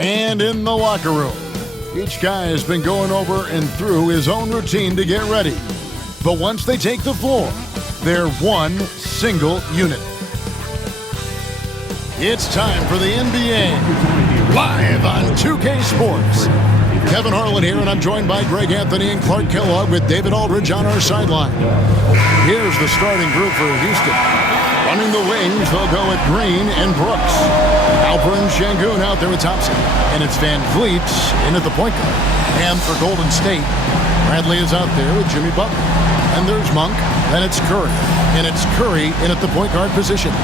And in the locker room, each guy has been going over and through his own routine to get ready. But once they take the floor, they're one single unit. It's time for the NBA, live on 2K Sports. Kevin Harlan here, and I'm joined by Greg Anthony and Clark Kellogg with David Aldridge on our sideline. Here's the starting group for Houston. Running the wings, they'll go with Green and Brooks. Alperen Sengun out there with Thompson. And it's Van Vliet in at the point guard. And for Golden State, Bradley is out there with Jimmy Butler. And there's Monk. Then it's Curry. And it's Curry in at the point guard position.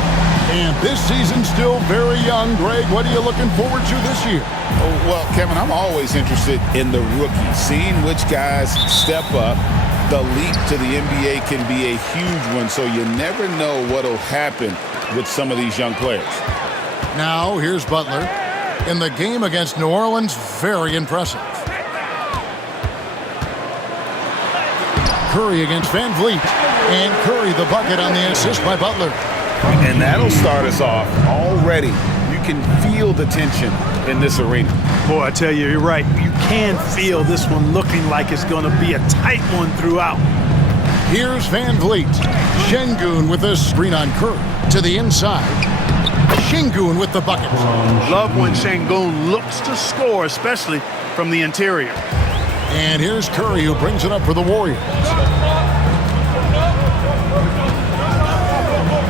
And this season's still very young. Greg, what are you looking forward to this year? Well, Kevin, I'm always interested in the rookies, seeing which guys step up. The leap to the NBA can be a huge one, so you never know what will happen with some of these young players. Now, here's Butler. In the game against New Orleans, very impressive. Curry against Van Vliet. And Curry the bucket on the assist by Butler. And that'll start us off already. You can feel the tension in this arena. Boy, I tell you, you're right. You can feel this one looking like it's going to be a tight one throughout. Here's Van Vliet. Sengun with a screen on Curry. To the inside. Sengun with the bucket. Love when Sengun looks to score, especially from the interior. And here's Curry, who brings it up for the Warriors.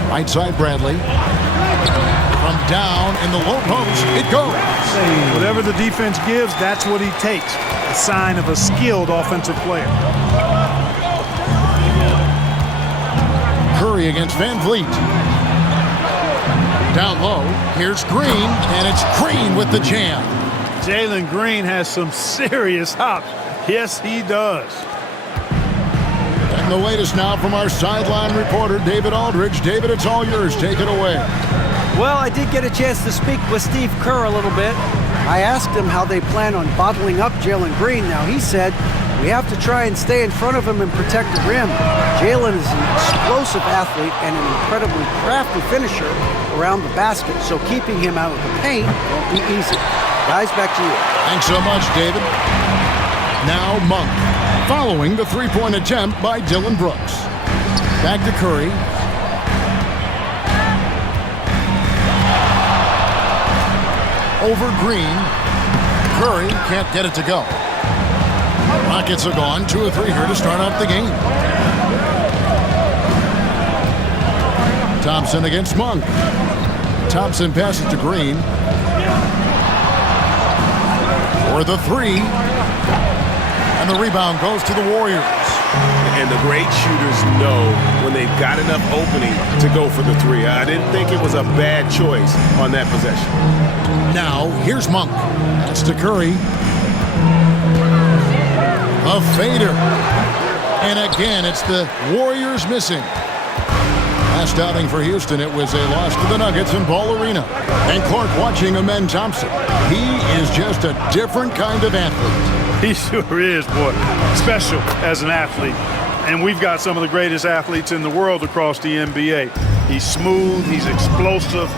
Right side, Bradley. From down in the low post, it goes. Whatever the defense gives, that's what he takes. A sign of a skilled offensive player. Curry against Van Vliet. Down low, here's Green, and it's Green with the jam. Jalen Green has some serious hops. Yes, he does. And the latest now from our sideline reporter, David Aldridge. David, it's all yours. Take it away. Well, I did get a chance to speak with Steve Kerr a little bit. I asked him how they plan on bottling up Jalen Green. Now, he said, we have to try and stay in front of him and protect the rim. Jalen is an explosive athlete and an incredibly crafty finisher around the basket, so keeping him out of the paint won't be easy. Guys, back to you. Thanks so much, David. Now Monk, following the three-point attempt by Dylan Brooks. Back to Curry. Over Green. Curry can't get it to go. Rockets are gone. 2 or 3 here to start out the game. Thompson against Monk. Thompson passes to Green. For the 3. And the rebound goes to the Warriors. And the great shooters know when they've got enough opening to go for the 3. I didn't think it was a bad choice on that possession. Now, here's Monk. That's to Curry. A fader. And again, it's the Warriors missing. Last outing for Houston, it was a loss to the Nuggets in Ball Arena. And Clark watching Amen Thompson. He is just a different kind of athlete. He sure is, boy. Special as an athlete. And we've got some of the greatest athletes in the world across the NBA. He's smooth, he's explosive,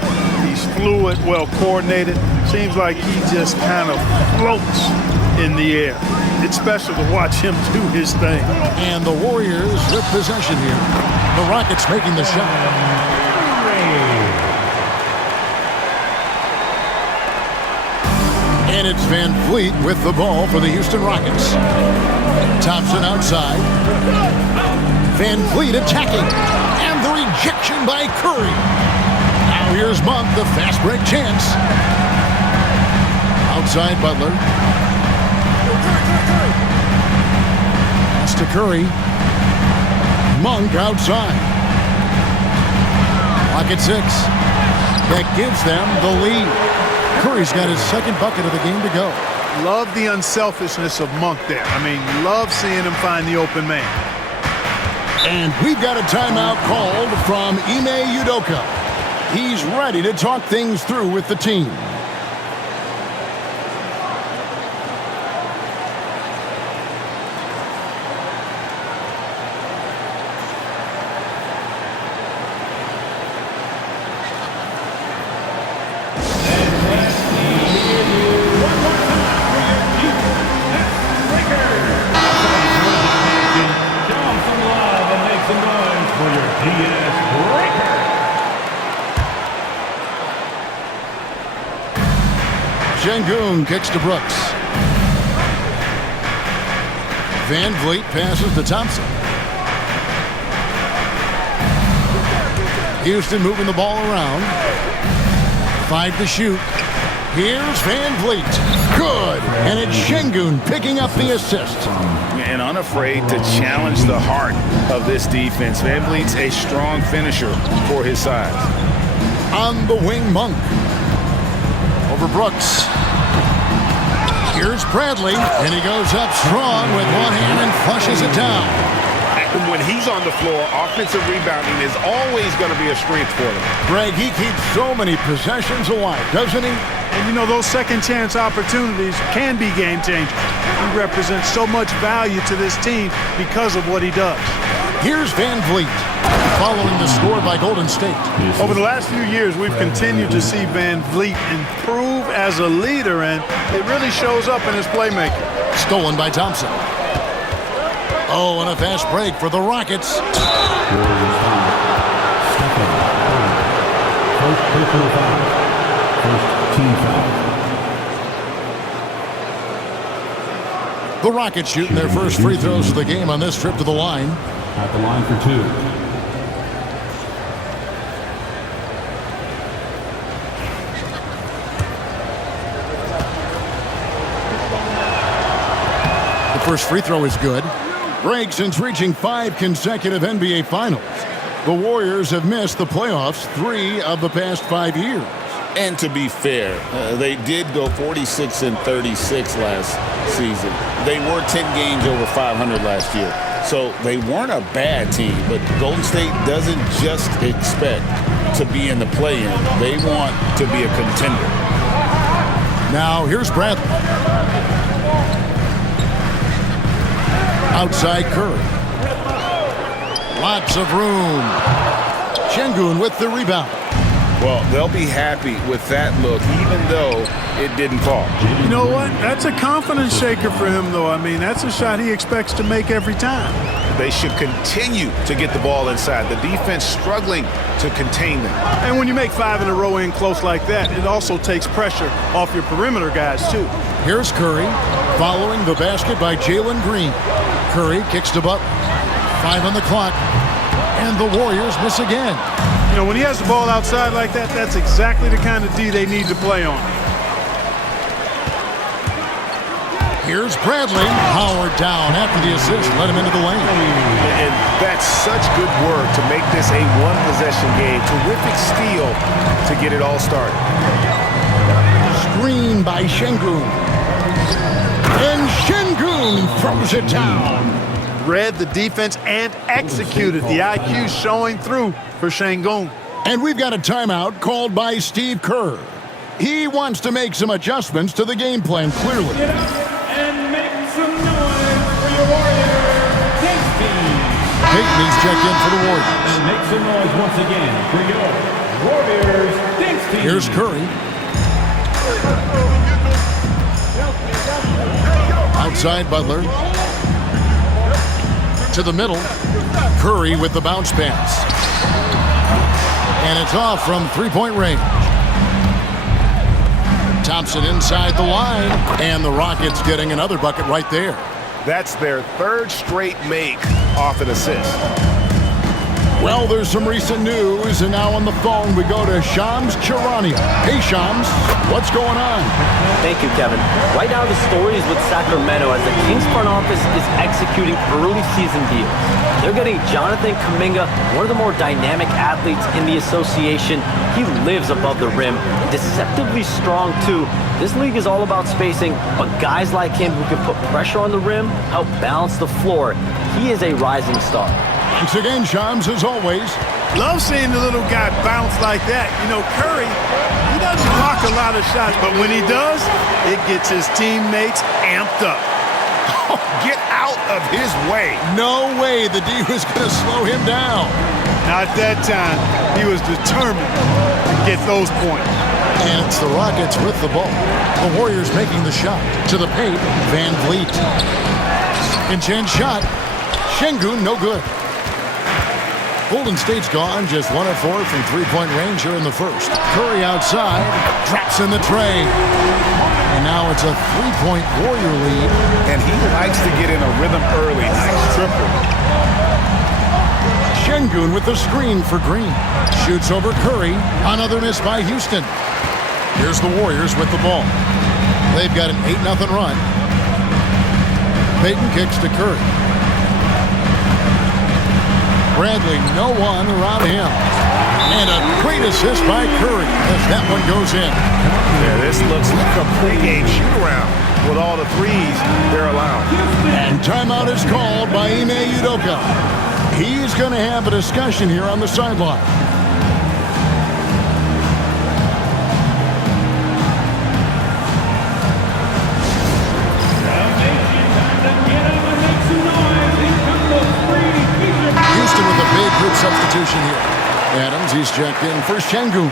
he's fluid, well coordinated. Seems like he just kind of floats in the air. It's special to watch him do his thing. And the Warriors with possession here. The Rockets making the shot. And it's Van Vliet with the ball for the Houston Rockets. Thompson outside. Van Vliet attacking. And the rejection by Curry. Now here's Monk, the fast break chance. Outside Butler. Pass to Curry. Monk outside. Clock at 6. That gives them the lead. Curry's got his second bucket of the game to go. Love the unselfishness of Monk there. I mean, love seeing him find the open man. And we've got a timeout called from Ime Udoka. He's ready to talk things through with the team. Şengün kicks to Brooks. Van Vliet passes to Thompson. Houston moving the ball around. 5 to shoot. Here's Van Vliet. Good. And it's Şengün picking up the assist. And unafraid to challenge the heart of this defense. Van Vliet's a strong finisher for his size. On the wing, Monk. Over Brooks. Here's Bradley. And he goes up strong with one hand and flushes it down. When he's on the floor, offensive rebounding is always going to be a strength for them. Greg, he keeps so many possessions alive, doesn't he? And you know, those second chance opportunities can be game changers. He represents so much value to this team because of what he does. Here's Van Vliet, following the score by Golden State. Over the last few years, we've continued to see Van Vliet improve as a leader, and it really shows up in his playmaking. Stolen by Thompson. Oh, and a fast break for the Rockets. The Rockets shooting their first free throws of the game on this trip to the line. At the line for 2. The first free throw is good. Greg, since reaching 5 consecutive NBA Finals, the Warriors have missed the playoffs 3 of the past 5 years. And to be fair, they did go 46-36 last season. They were 10 games over 500 last year. So they weren't a bad team, but Golden State doesn't just expect to be in the play-in. They want to be a contender. Now here's Bradley. Outside Curry. Lots of room. Şengün with the rebound. Well, they'll be happy with that look, even though it didn't fall. You know what? That's a confidence shaker for him, though. I mean, that's a shot he expects to make every time. They should continue to get the ball inside. The defense struggling to contain them. And when you make 5 in a row in close like that, it also takes pressure off your perimeter guys, too. Here's Curry, following the basket by Jalen Green. Curry kicks to Butler. 5 on the clock, and the Warriors miss again. You know, when he has the ball outside like that, that's exactly the kind of D they need to play on. Here's Bradley. Howard down after the assist. Let him into the lane. And that's such good work to make this a one-possession game. Terrific steal to get it all started. Screen by Şengün. And Şengün throws it down. Read the defense and executed. The IQ showing through for Şengün. And we've got a timeout called by Steve Kerr. He wants to make some adjustments to the game plan, clearly. Get up and make some noise for your Warriors. Peyton is checked in for the Warriors. And make some noise once again for your Warriors. Team. Here's Curry. Outside Butler. To the middle. Curry with the bounce pass. And it's off from three-point range. Thompson inside the line. And the Rockets getting another bucket right there. That's their third straight make off an assist. Well, there's some recent news, and now on the phone we go to Shams Charania. Hey, Shams, what's going on? Thank you, Kevin. Right now, the story is with Sacramento as the Kings front office is executing early season deals. They're getting Jonathan Kuminga, one of the more dynamic athletes in the association. He lives above the rim, deceptively strong too. This league is all about spacing, but guys like him who can put pressure on the rim, help balance the floor. He is a rising star. Thanks again, Shams, as always. Love seeing the little guy bounce like that. You know, Curry, he doesn't block a lot of shots, but when he does, it gets his teammates amped up. Oh, get out of his way. No way the D was going to slow him down. Not that time. He was determined to get those points. And it's the Rockets with the ball. The Warriors making the shot. To the paint, Van Vliet. In chance shot. Şengün, no good. Golden State's gone just 1 of 4 from three-point range here in the first. Curry outside, drops in the tray. And now it's a three-point Warrior lead. And he likes to get in a rhythm early. Nice triple. Şengün with the screen for Green. Shoots over Curry. Another miss by Houston. Here's the Warriors with the ball. They've got an 8-0 run. Payton kicks to Curry. Bradley, no one around him. And a great assist by Curry as that one goes in. Yeah, this looks like a pregame shoot-around with all the threes they're allowed. And timeout is called by Ime Udoka. He's going to have a discussion here on the sideline. Houston with a big group substitution here. Adams, he's checked in for Şengün.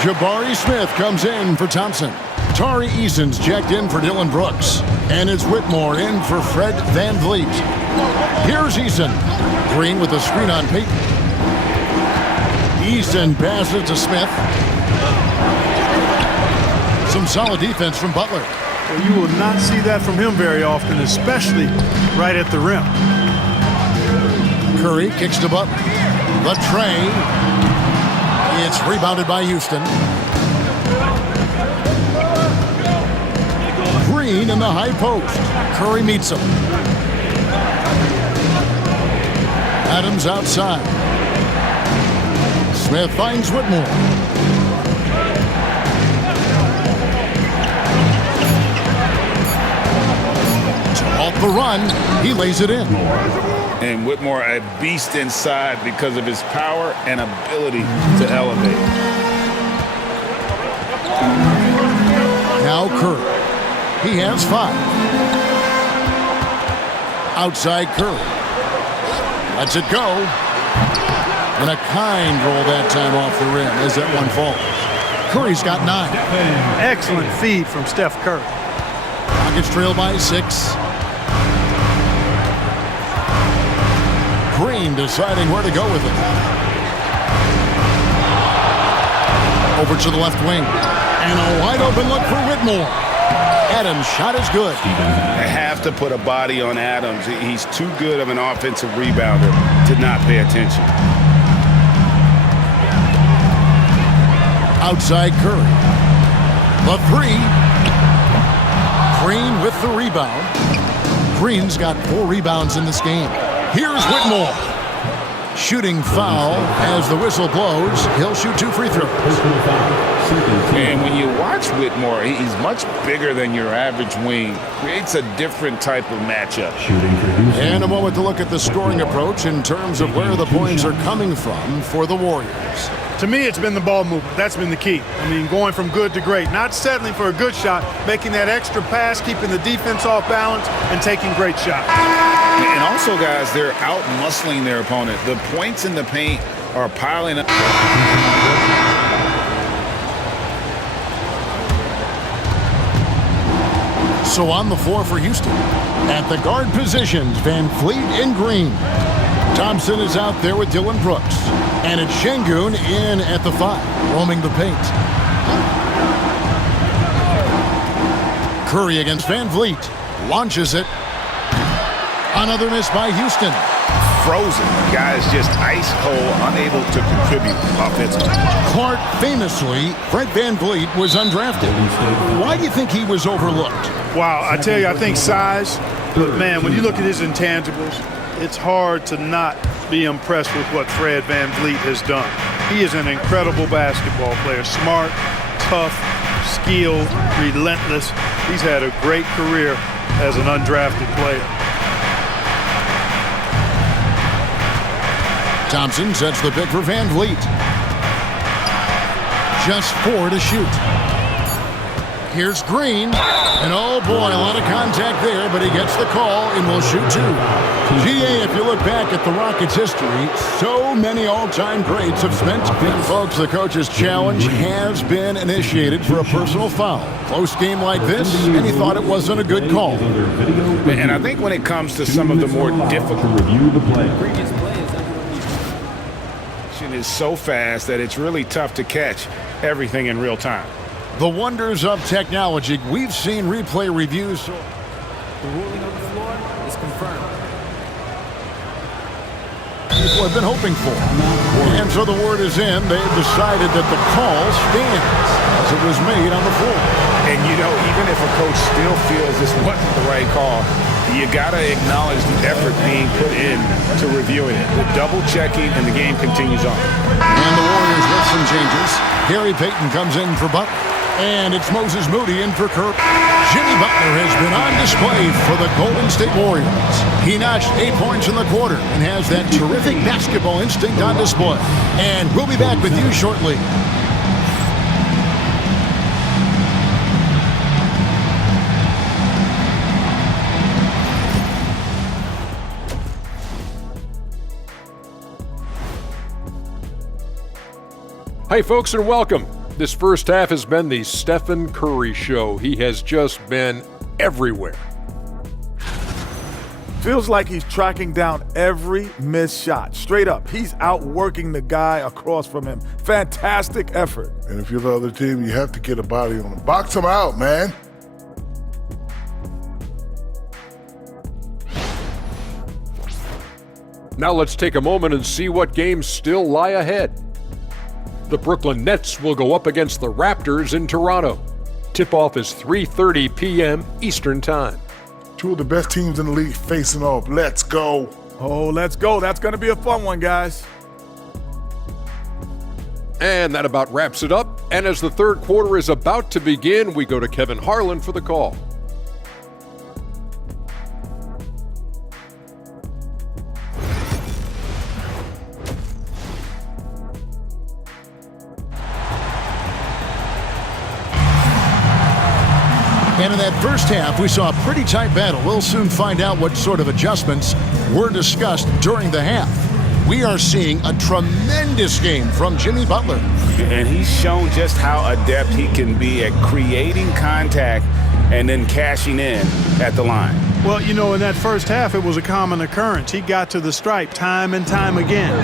Jabari Smith comes in for Thompson. Tari Eason's checked in for Dylan Brooks. And it's Whitmore in for Fred VanVleet. Here's Eason. Green with a screen on Payton. Eason passes to Smith. Some solid defense from Butler. Well, you will not see that from him very often, especially right at the rim. Curry kicks to Butler. The tray. It's rebounded by Houston. Green in the high post. Curry meets him. Adams outside. Smith finds Whitmore. To halt the run, he lays it in. And Whitmore a beast inside because of his power and ability to elevate. Now Curry. He has 5. Outside Curry. Lets it go. And a kind roll that time off the rim as that one falls. Curry's got 9. Excellent feed from Steph Curry. Rockets trail by 6. Green deciding where to go with it. Over to the left wing. And a wide open look for Whitmore. Adams' shot is good. I have to put a body on Adams. He's too good of an offensive rebounder to not pay attention. Outside Curry. The 3. Green with the rebound. Green's got 4 rebounds in this game. Here's Whitmore. Shooting foul as the whistle blows. He'll shoot 2 free throws. And when you watch Whitmore, he's much bigger than your average wing. Creates a different type of matchup. And a moment to look at the scoring approach in terms of where the points are coming from for the Warriors. To me, it's been the ball movement. That's been the key. I mean, going from good to great. Not settling for a good shot, making that extra pass, keeping the defense off balance, and taking great shots. And also, guys, they're out-muscling their opponent. The points in the paint are piling up. So on the floor for Houston. At the guard positions, VanVleet and Green. Thompson is out there with Dylan Brooks. And it's Şengün in at the 5, roaming the paint. Curry against VanVleet. Launches it. Another miss by Houston. Frozen. The guy is just ice cold, unable to contribute offensively. Clark famously, Fred VanVleet was undrafted. Why do you think he was overlooked? Wow, I tell you, I think size. But, man, when you look at his intangibles, it's hard to not be impressed with what Fred VanVleet has done. He is an incredible basketball player. Smart, tough, skilled, relentless. He's had a great career as an undrafted player. Thompson sets the pick for VanVleet. Just 4 to shoot. Here's Green. And oh boy, a lot of contact there, but he gets the call and will shoot 2. GA, if you look back at the Rockets' history, so many all-time greats have spent time. Folks, the coach's challenge has been initiated for a personal foul. Close game like this, and he thought it wasn't a good call. And I think when it comes to some of the more difficult line is so fast that it's really tough to catch everything in real time. The wonders of technology. We've seen replay reviews. The ruling on the floor is confirmed. People have been hoping for. And so the word is in. They've decided that the call stands as it was made on the floor. And, you know, even if a coach still feels this wasn't the right call, you got to acknowledge the effort being put in to reviewing it. The double checking, and the game continues on. And the Warriors with some changes. Gary Payton comes in for Butler. And it's Moses Moody in for Kerr. Jimmy Butler has been on display for the Golden State Warriors. He notched 8 points in the quarter and has that terrific basketball instinct on display. And we'll be back with you shortly. Hey folks, and welcome. This first half has been the Stephen Curry show. He has just been everywhere. Feels like he's tracking down every missed shot. Straight up, he's outworking the guy across from him. Fantastic effort. And if you're the other team, you have to get a body on him. Box him out, man. Now let's take a moment and see what games still lie ahead. The Brooklyn Nets will go up against the Raptors in Toronto. Tip-off is 3:30 p.m. Eastern Time. Two of the best teams in the league facing off. Let's go. Oh, let's go. That's going to be a fun one, guys. And that about wraps it up. And as the third quarter is about to begin, we go to Kevin Harlan for the call. And in that first half, we saw a pretty tight battle. We'll soon find out what sort of adjustments were discussed during the half. We are seeing a tremendous game from Jimmy Butler. And he's shown just how adept he can be at creating contact and then cashing in at the line. Well, you know, in that first half, it was a common occurrence. He got to the stripe time and time again.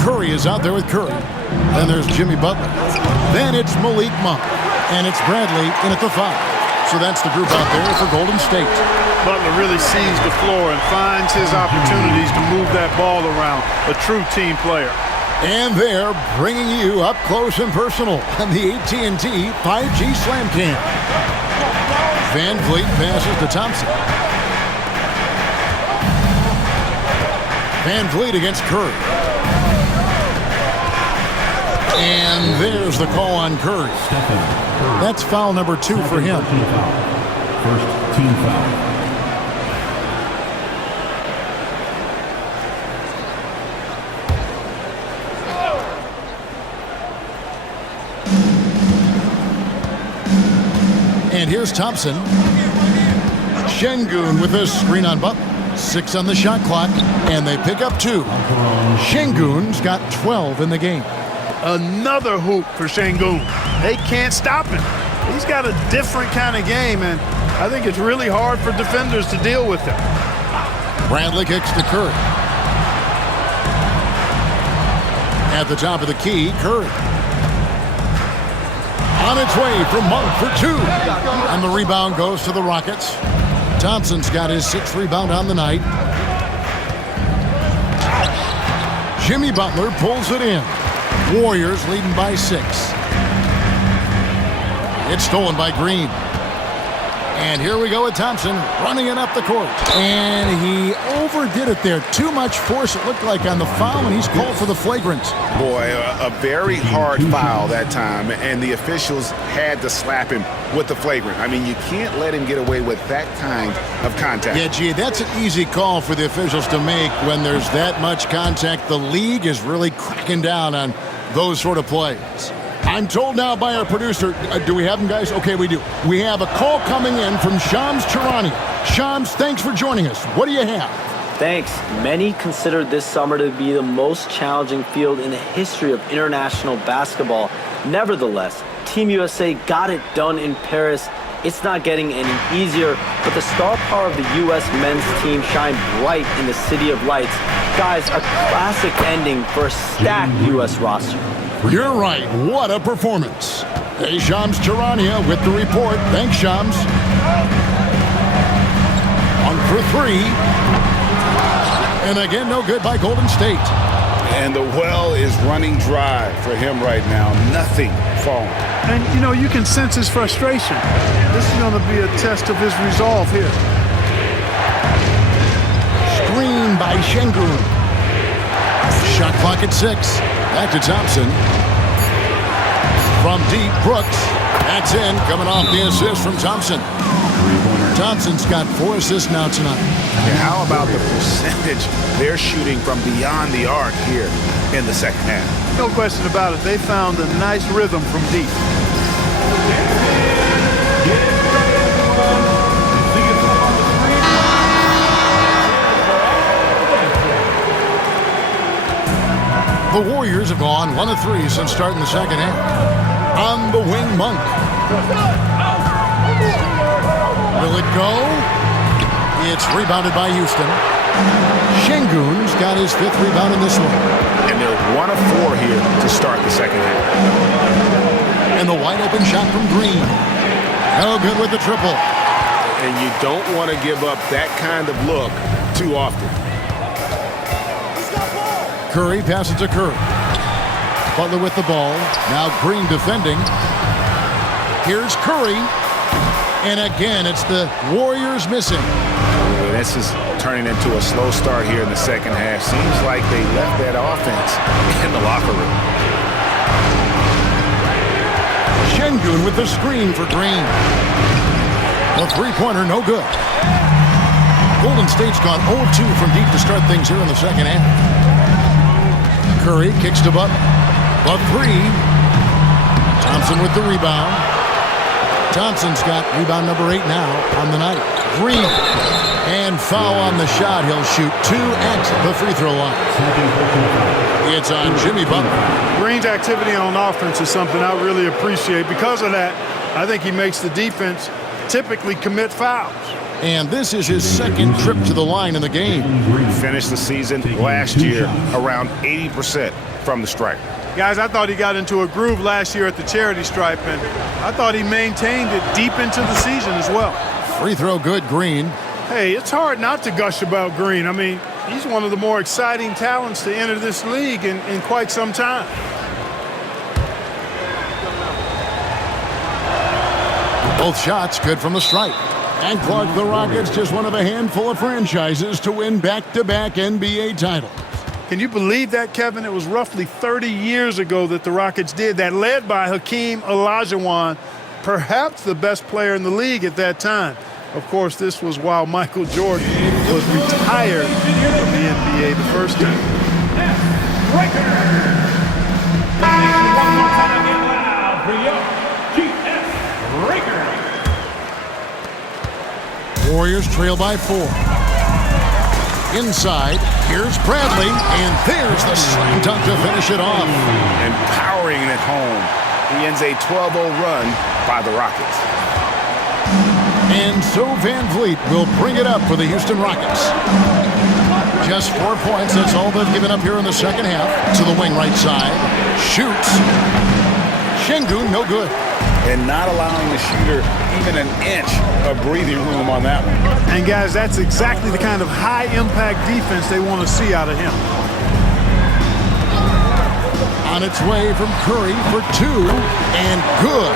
Curry is out there with Curry. Then there's Jimmy Butler. Then it's Malik Monk. And it's Bradley in at the 5. So that's the group out there for Golden State. Butler really sees the floor and finds his opportunities to move that ball around. A true team player. And they're bringing you up close and personal on the AT&T 5G Slam Cam. Van Vliet passes to Thompson. Van Vliet against Curry. And there's the call on Curry. That's foul number 2 for him. First team foul. And here's Thompson. Şengün with a screen on Butler. 6 on the shot clock, and they pick up 2. Şengün's got 12 in the game. Another hoop for Şengün. They can't stop him. He's got a different kind of game, and I think it's really hard for defenders to deal with him. Bradley kicks to Curry. At the top of the key, Curry. On its way from Monk for 2. And the rebound goes to the Rockets. Thompson's got his 6th rebound on the night. Jimmy Butler pulls it in. Warriors leading by 6. It's stolen by Green. And here we go with Thompson running it up the court. And he overdid it there. Too much force, it looked like, on the foul, and he's called for the flagrant. Boy, a very hard foul that time, and the officials had to slap him with the flagrant. I mean, you can't let him get away with that kind of contact. Yeah, gee, that's an easy call for the officials to make when there's that much contact. The league is really cracking down on those sort of plays. I'm told now by our producer, do we have him, guys? Okay, we do. We have a call coming in from Shams Charania. Shams, thanks for joining us. What do you have? Thanks. Many consider this summer to be the most challenging field in the history of international basketball. Nevertheless, Team USA got it done in Paris. It's not getting any easier, but the star power of the U.S. men's team shined bright in the City of Lights Guys, a classic ending for a stacked U.S. roster. You're right. What a performance. Hey, Shams Charania with the report. Thanks, Shams. On for three. And again, no good by Golden State. And the well is running dry for him right now. Nothing falling. And, you know, you can sense his frustration. This is going to be a test of his resolve here. Screen by Şengün. Shot clock at 6. Back to Thompson. From deep, Brooks. That's in. Coming off the assist from Thompson. Thompson's got 4 assists now tonight. And how about the percentage they're shooting from beyond the arc here in the second half? No question about it. They found a nice rhythm from deep. The Warriors have gone 1 of 3 since starting the second half. On the wing, Monk. Will it go? It's rebounded by Houston. Şengün's got his 5th rebound in this one. And they're 1 of 4 here to start the second half. And the wide open shot from Green. No good with the triple. And you don't want to give up that kind of look too often. Curry passes to Curry. Butler with the ball. Now Green defending. Here's Curry. And again, it's the Warriors missing. This is turning into a slow start here in the second half. Seems like they left that offense in the locker room. Şengün with the screen for Green. The three-pointer, no good. Golden State's gone 0-2 from deep to start things here in the second half. Curry kicks to Butler. The 3. Thompson with the rebound. Thompson's got rebound number 8 now on the night. Green. And foul on the shot. He'll shoot 2 at the free throw line. It's on Jimmy Butler. Green's activity on offense is something I really appreciate. Because of that, I think he makes the defense typically commit fouls. And this is his 2nd trip to the line in the game. Finished the season last year around 80% from the stripe. Guys, I thought he got into a groove last year at the charity stripe, and I thought he maintained it deep into the season as well. Free throw good, Green. Hey, it's hard not to gush about Green. I mean, he's one of the more exciting talents to enter this league in quite some time. Both shots good from the stripe. And Clark, the Rockets, just one of a handful of franchises to win back-to-back NBA titles. Can you believe that, Kevin? It was roughly 30 years ago that the Rockets did that, led by Hakeem Olajuwon, perhaps the best player in the league at that time. Of course, this was while Michael Jordan was retired from the NBA the first time. Warriors trail by 4. Inside, here's Bradley, and there's the slam dunk to finish it off. And powering it home. He ends a 12-0 run by the Rockets. And so Van Vliet will bring it up for the Houston Rockets. Just 4 points, that's all they've given up here in the second half. To the wing right side, shoots. Şengün, no good. And not allowing the shooter even an inch of breathing room on that one. And guys, that's exactly the kind of high-impact defense they want to see out of him. On its way from Curry for 2, and good,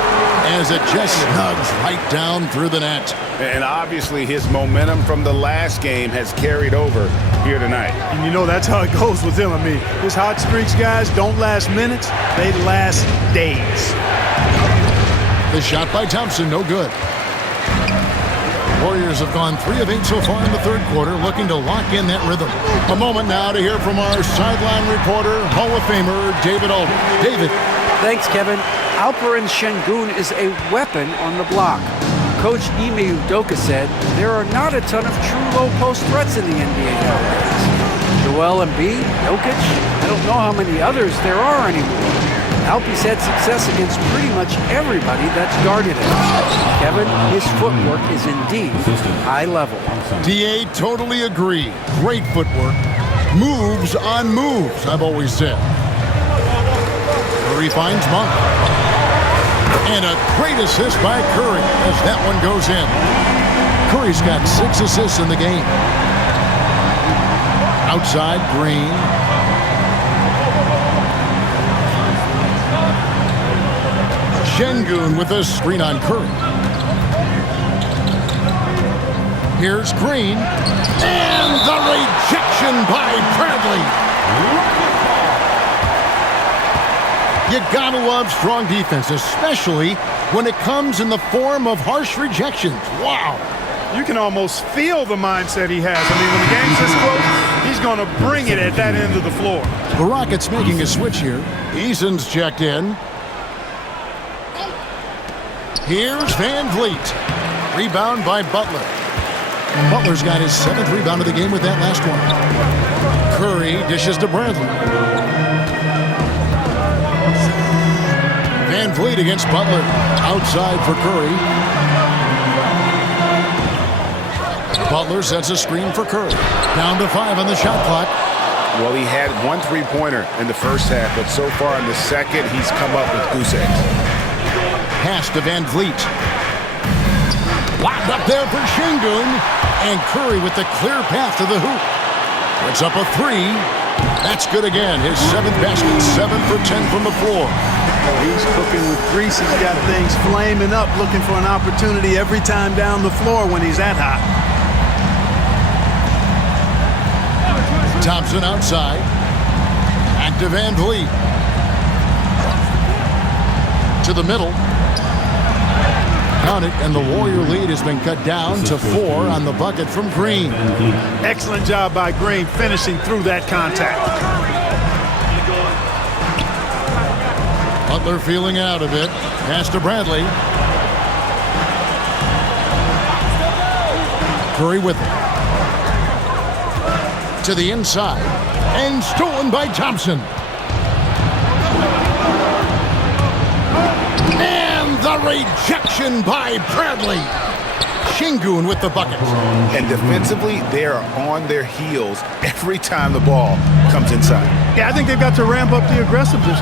as it just snugs right down through the net. And obviously his momentum from the last game has carried over here tonight. And you know that's how it goes with him. I mean, his hot streaks, guys, don't last minutes, they last days. The shot by Thompson, no good. Warriors have gone 3 of 8 so far in the third quarter, looking to lock in that rhythm. A moment now to hear from our sideline reporter, Hall of Famer David Aldridge. David. Thanks, Kevin. Alperen Şengün is a weapon on the block. Coach Ime Udoka said there are not a ton of true low-post threats in the NBA nowadays. Joel Embiid, Jokic, I don't know how many others there are anymore. Alpe's had success against pretty much everybody that's guarded him. Kevin, his footwork is indeed high level. DA totally agree. Great footwork. Moves on moves, I've always said. Curry finds Monk. And a great assist by Curry as that one goes in. Curry's got 6 assists in the game. Outside, Green. Şengün with a screen on Curry. Here's Green. And the rejection by Bradley. You gotta love strong defense, especially when it comes in the form of harsh rejections. Wow. You can almost feel the mindset he has. I mean, when the game's this close, he's going to bring it at that end of the floor. The Rockets making a switch here. Eason's checked in. Here's Van Vliet. Rebound by Butler. Butler's got his 7th rebound of the game with that last one. Curry dishes to Bradley. Van Vliet against Butler. Outside for Curry. Butler sets a screen for Curry. Down to 5 on the shot clock. Well, he had 1 3-pointer in the first half, but so far in the second, he's come up with goose eggs. Pass to Van Vliet. Locked up there for Şengün. And Curry with the clear path to the hoop. Puts up a 3. That's good again. His 7th basket, 7 for 10 from the floor. He's cooking with grease. He's got things flaming up, looking for an opportunity every time down the floor when he's that hot. Thompson outside. Back to Van Vliet. To the middle. Count it, and the Warrior lead has been cut down to 4 on the bucket from Green. Excellent job by Green finishing through that contact. Butler feeling out of it. Pass to Bradley. Curry with it. To the inside. And stolen by Thompson. And the rejection by Bradley. Şengün with the bucket. And defensively, they are on their heels every time the ball comes inside. Yeah, I think they've got to ramp up the aggressiveness.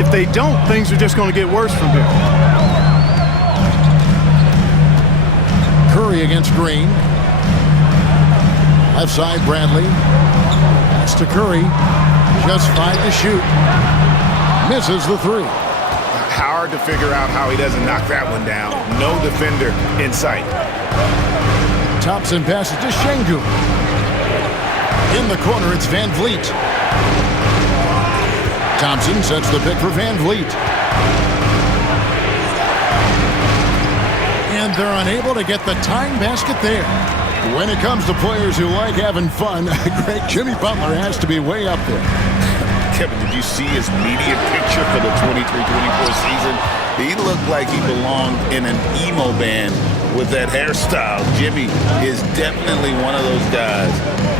If they don't, things are just going to get worse from here. Curry against Green. Left side, Bradley. That's to Curry. Just 5 to shoot. Misses the 3. Hard to figure out how he doesn't knock that one down. No defender in sight. Thompson passes to Şengün. In the corner, it's Van Vliet. Thompson sets the pick for Van Vliet. And they're unable to get the tying basket there. When it comes to players who like having fun, great Jimmy Butler has to be way up there. Kevin, did you see his media picture for the 23-24 season? He looked like he belonged in an emo band with that hairstyle. Jimmy is definitely one of those guys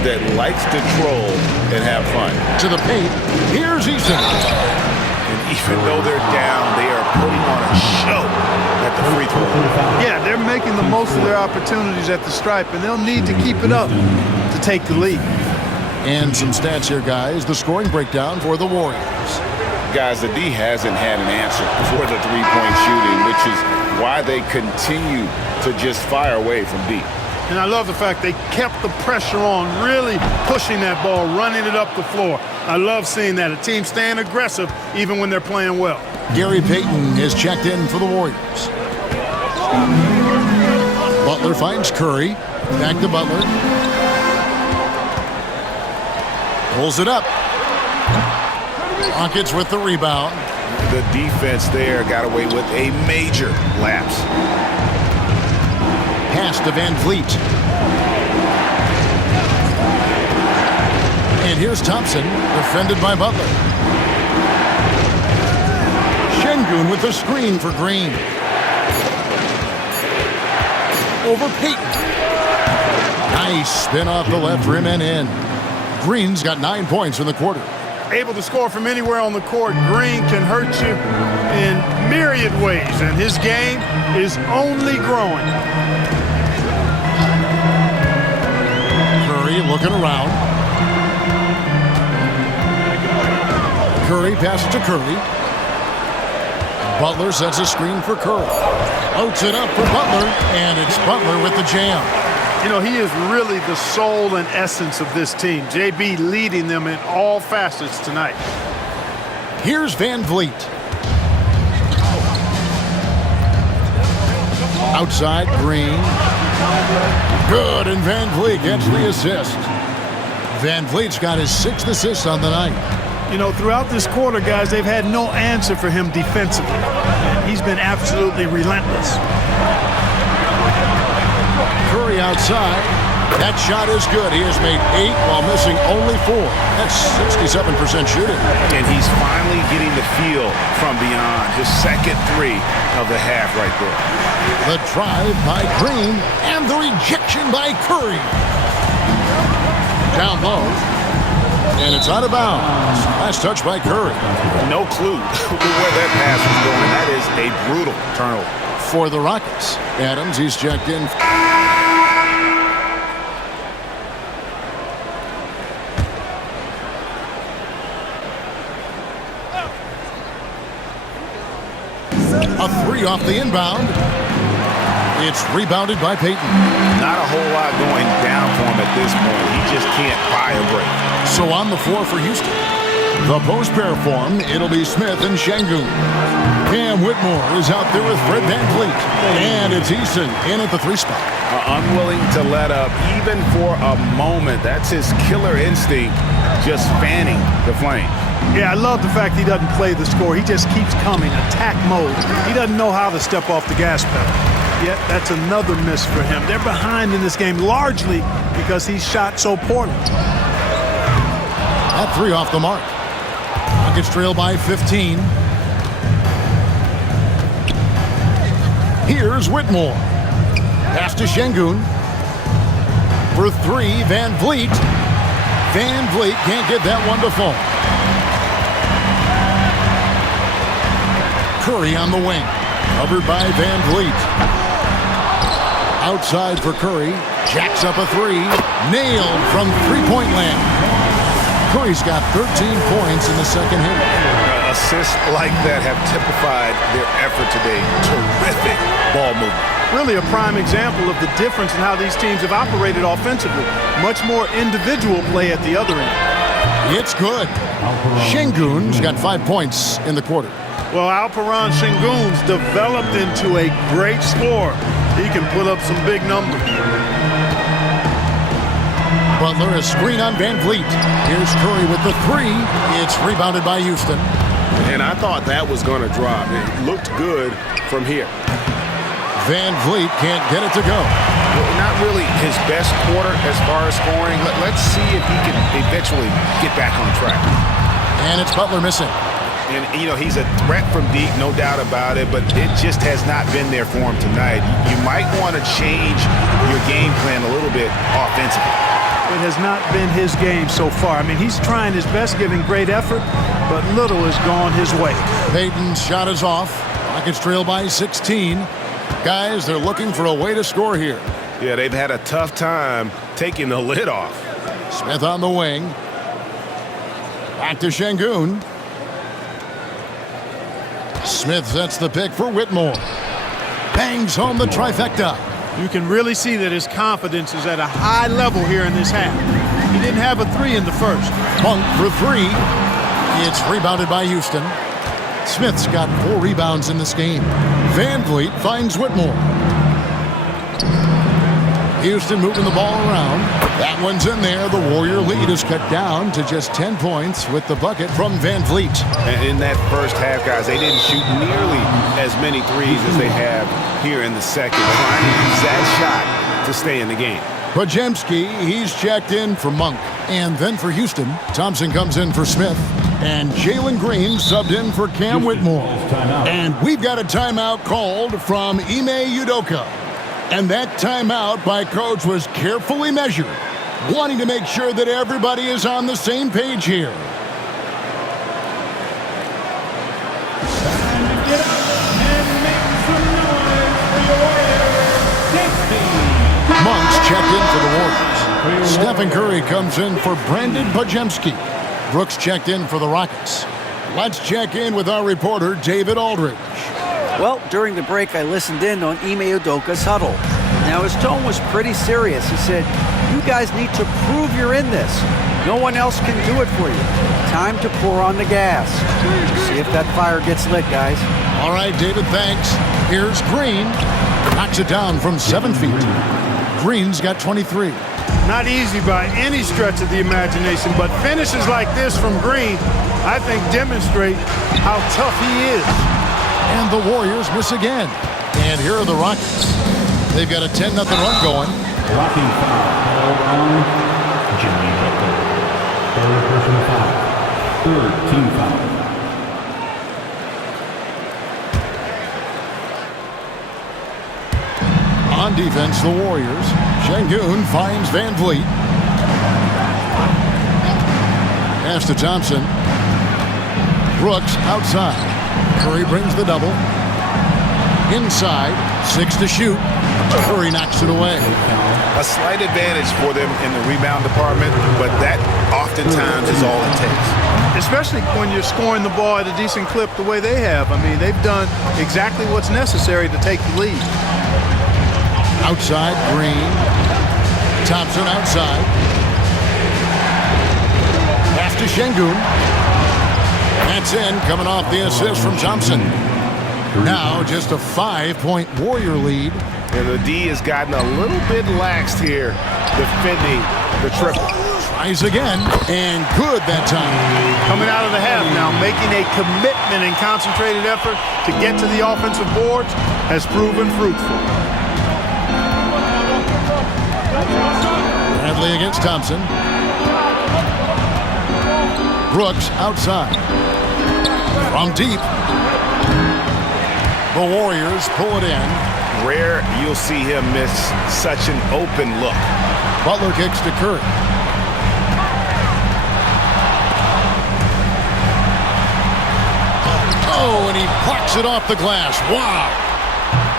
that likes to troll and have fun. To the paint, here's Eason. And even though they're down, they are putting on a show at the free throw. Yeah, they're making the most of their opportunities at the stripe, and they'll need to keep it up to take the lead. And some stats here, guys. The scoring breakdown for the Warriors. Guys, the D hasn't had an answer for the three-point shooting, which is why they continue to just fire away from deep. And I love the fact they kept the pressure on, really pushing that ball, running it up the floor. I love seeing that. A team staying aggressive even when they're playing well. Gary Payton is checked in for the Warriors. Butler finds Curry. Back to Butler. Pulls it up. Rockets with the rebound. The defense there got away with a major lapse. Pass to Van Vliet. And here's Thompson, defended by Butler. Şengün with the screen for Green. Over Payton. Nice spin off the left rim and in. Green's got 9 points in the quarter. Able to score from anywhere on the court. Green can hurt you in myriad ways, and his game is only growing. Curry looking around. Curry passes to Curry. Butler sets a screen for Curry. Floats it up for Butler, and it's Butler with the jam. You know, he is really the soul and essence of this team. JB leading them in all facets tonight. Here's Van Vliet. Outside, Green. Good, and Van Vliet gets the assist. Van Vliet's got his 6th assist on the night. You know, throughout this quarter, guys, they've had no answer for him defensively. And he's been absolutely relentless. Curry outside. That shot is good. He has made 8 while missing only 4. That's 67% shooting. And he's finally getting the feel from beyond. His second 3 of the half right there. The drive by Green and the rejection by Curry. Down low. And it's out of bounds. Last touch by Curry. No clue where that pass was going. That is a brutal turnover. For the Rockets, Adams, he's checked in. A 3 off the inbound. It's rebounded by Payton. Not a whole lot going down for him at this point. He just can't buy a break. So on the floor for Houston. The post pair form, it'll be Smith and Şengün. Cam Whitmore is out there with Fred VanVleet. And it's Eason in at the 3 spot. Unwilling to let up even for a moment. That's his killer instinct, just fanning the flame. Yeah, I love the fact he doesn't play the score. He just keeps coming, attack mode. He doesn't know how to step off the gas pedal. Yet that's another miss for him. They're behind in this game largely because he shot so poorly. That 3 off the mark. Rockets trail by 15. Here's Whitmore. Pass to Şengün. For 3, VanVleet. VanVleet can't get that one to fall. Curry on the wing. Covered by VanVleet. Outside for Curry. Jacks up a 3. Nailed from three-point land. Curry's got 13 points in the second half. Assists like that have typified their effort today. Terrific ball movement. Really a prime example of the difference in how these teams have operated offensively. Much more individual play at the other end. It's good. Şengün's got 5 points in the quarter. Well, Alperen Şengün's developed into a great scorer. He can put up some big numbers. Butler, a screen on VanVleet. Here's Curry with the 3. It's rebounded by Houston. And I thought that was going to drop. It looked good from here. VanVleet can't get it to go. Not really his best quarter as far as scoring. Let's see if he can eventually get back on track. And it's Butler missing. And, you know, he's a threat from deep, no doubt about it, but it just has not been there for him tonight. You might want to change your game plan a little bit offensively. It has not been his game so far. I mean, he's trying his best, giving great effort, but little has gone his way. Payton's shot is off. Rockets trail by 16. Guys, they're looking for a way to score here. Yeah, they've had a tough time taking the lid off. Smith on the wing. Back to Şengün. Smith sets the pick for Whitmore. Bangs home the trifecta. You can really see that his confidence is at a high level here in this half. He didn't have a 3 in the first. Monk for 3. It's rebounded by Houston. Smith's got 4 rebounds in this game. VanVleet finds Whitmore. Houston moving the ball around. That one's in there. The Warrior lead is cut down to just 10 points with the bucket from VanVleet. And in that first half, guys, they didn't shoot nearly as many threes as they have here in the second. Trying to use that shot to stay in the game. Podziemski, he's checked in for Monk. And then for Houston, Thompson comes in for Smith. And Jalen Green subbed in for Cam Whitmore. And we've got a timeout called from Ime Udoka. And that timeout by Coach was carefully measured, wanting to make sure that everybody is on the same page here. Monk's checked in for the Warriors. Stephen Curry comes in for Brandon Podziemski. Brooks checked in for the Rockets. Let's check in with our reporter, David Aldridge. Well, during the break, I listened in on Ime Udoka's huddle. Now, his tone was pretty serious. He said, "You guys need to prove you're in this. No one else can do it for you. Time to pour on the gas." See if that fire gets lit, guys. All right, David, thanks. Here's Green. Knocks it down from 7 feet. Green's got 23. Not easy by any stretch of the imagination, but finishes like this from Green, I think, demonstrate how tough he is. And the Warriors miss again. And here are the Rockets. They've got a 10-0 run going. Blocking foul on Jimmy Butler. Third personal foul. Third team foul. On defense, the Warriors. Şengün finds Van Vliet. Pass to Thompson. Brooks outside. Curry brings the double. Inside, 6 to shoot. Curry knocks it away. A slight advantage for them in the rebound department, but that oftentimes is all it takes. Especially when you're scoring the ball at a decent clip the way they have. I mean, they've done exactly what's necessary to take the lead. Outside, Green. Thompson outside. Pass to Şengün. That's in, coming off the assist from Thompson. Now just a 5-point Warrior lead. And the D has gotten a little bit laxed here, defending the triple. Tries again, and good that time. Coming out of the half now, making a commitment and concentrated effort to get to the offensive boards has proven fruitful. Bradley against Thompson. Brooks outside. From deep. The Warriors pull it in. Rare you'll see him miss such an open look. Butler kicks to Curry. Oh, and he plucks it off the glass. Wow.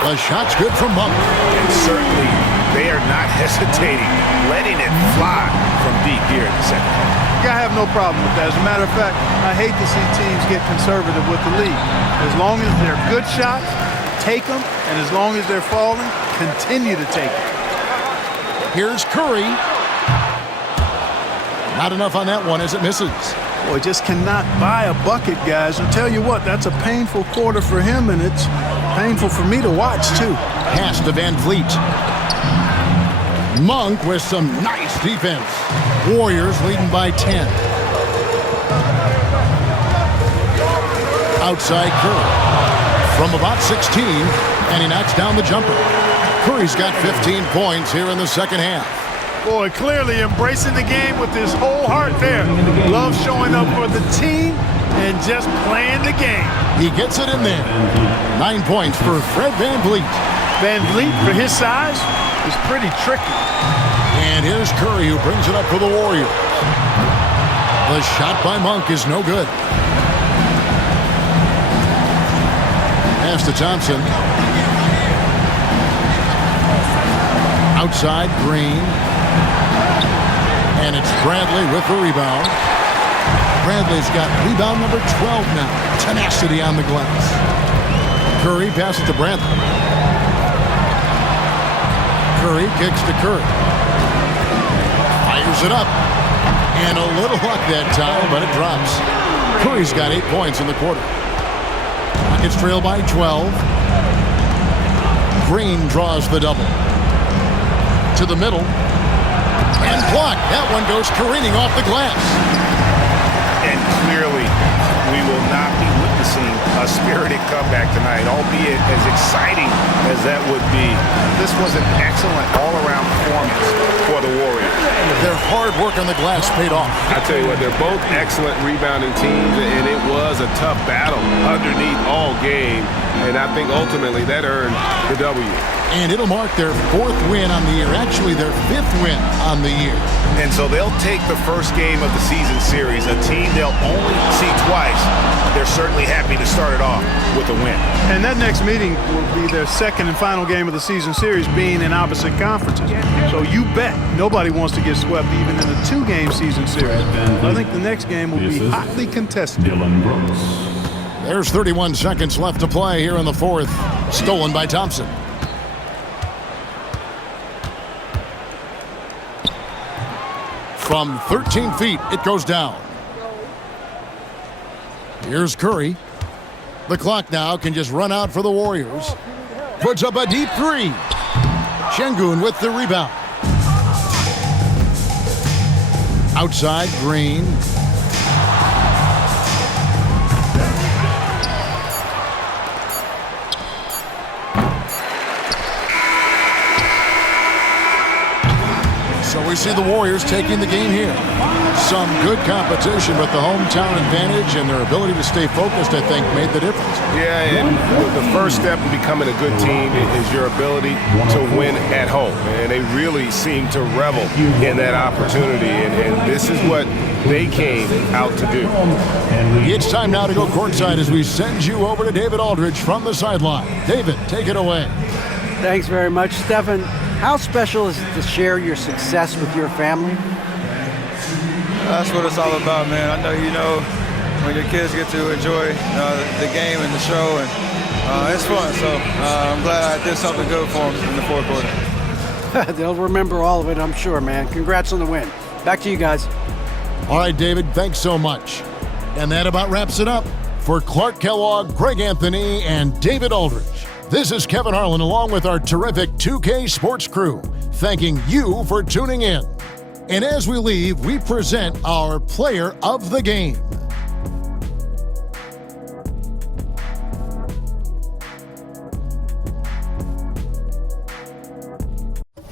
The shot's good from Monk. And certainly they are not hesitating, letting it fly from deep here in the second half. I have no problem with that. As a matter of fact, I hate to see teams get conservative with the lead. As long as they're good shots, take them, and as long as they're falling, continue to take them. Here's Curry. Not enough on that one as it misses. Boy, just cannot buy a bucket, guys. I'll tell you what, that's a painful quarter for him, and it's painful for me to watch, too. Pass to Van Vliet. Monk with some nice defense. Warriors leading by 10. Outside Curry. From about 16, and he knocks down the jumper. Curry's got 15 points here in the second half. Boy, clearly embracing the game with his whole heart there. Love showing up for the team and just playing the game. He gets it in there. 9 points for Fred Van Vliet. Van Vliet, for his size, is pretty tricky. And here's Curry, who brings it up for the Warriors. The shot by Monk is no good. Pass to Thompson. Outside, Green. And it's Bradley with the rebound. Bradley's got rebound number 12 now. Tenacity on the glass. Curry passes to Bradley. Curry kicks to Curry. Fires it up. And a little luck that time, but it drops. Curry's got 8 points in the quarter. Rockets trail by 12. Green draws the double. To the middle. And blocked. That one goes careening off the glass. And clearly, we will not be witnessing a spirited comeback tonight, albeit as exciting as that would be. This was an excellent all-around performance for the Warriors. Their hard work on the glass paid off. I tell you what, they're both excellent rebounding teams, and it was a tough battle underneath all game, and I think ultimately that earned the W. And it'll mark their 4th win on the year, actually their 5th win on the year. And so they'll take the first game of the season series, a team they'll only see twice. They're certainly happy to start it off with a win. And that next meeting will be their 2nd and final game of the season series, being in opposite conferences. So you bet nobody wants to get swept even in a 2-game season series. I think the next game will be hotly contested. Dylan Brooks. There's 31 seconds left to play here in the 4th. Stolen by Thompson. From 13 feet, it goes down. Here's Curry. The clock now can just run out for the Warriors. Puts up a deep 3. Şengün with the rebound. Outside, Green. So we see the Warriors taking the game here. Some good competition, but the hometown advantage and their ability to stay focused, I think, made the difference. Yeah, and the first step in becoming a good team is your ability to win at home. And they really seem to revel in that opportunity, and this is what they came out to do. It's time now to go courtside as we send you over to David Aldridge from the sideline. David, take it away. Thanks very much, Stephen. How special is it to share your success with your family? That's what it's all about, man. I know you know when your kids get to enjoy the game and the show, and it's fun. So I'm glad I did something good for them in the 4th quarter. They'll remember all of it, I'm sure, man. Congrats on the win. Back to you guys. All right, David, thanks so much. And that about wraps it up. For Clark Kellogg, Greg Anthony, and David Aldridge, this is Kevin Harlan along with our terrific 2K Sports crew, thanking you for tuning in. And as we leave, we present our player of the game.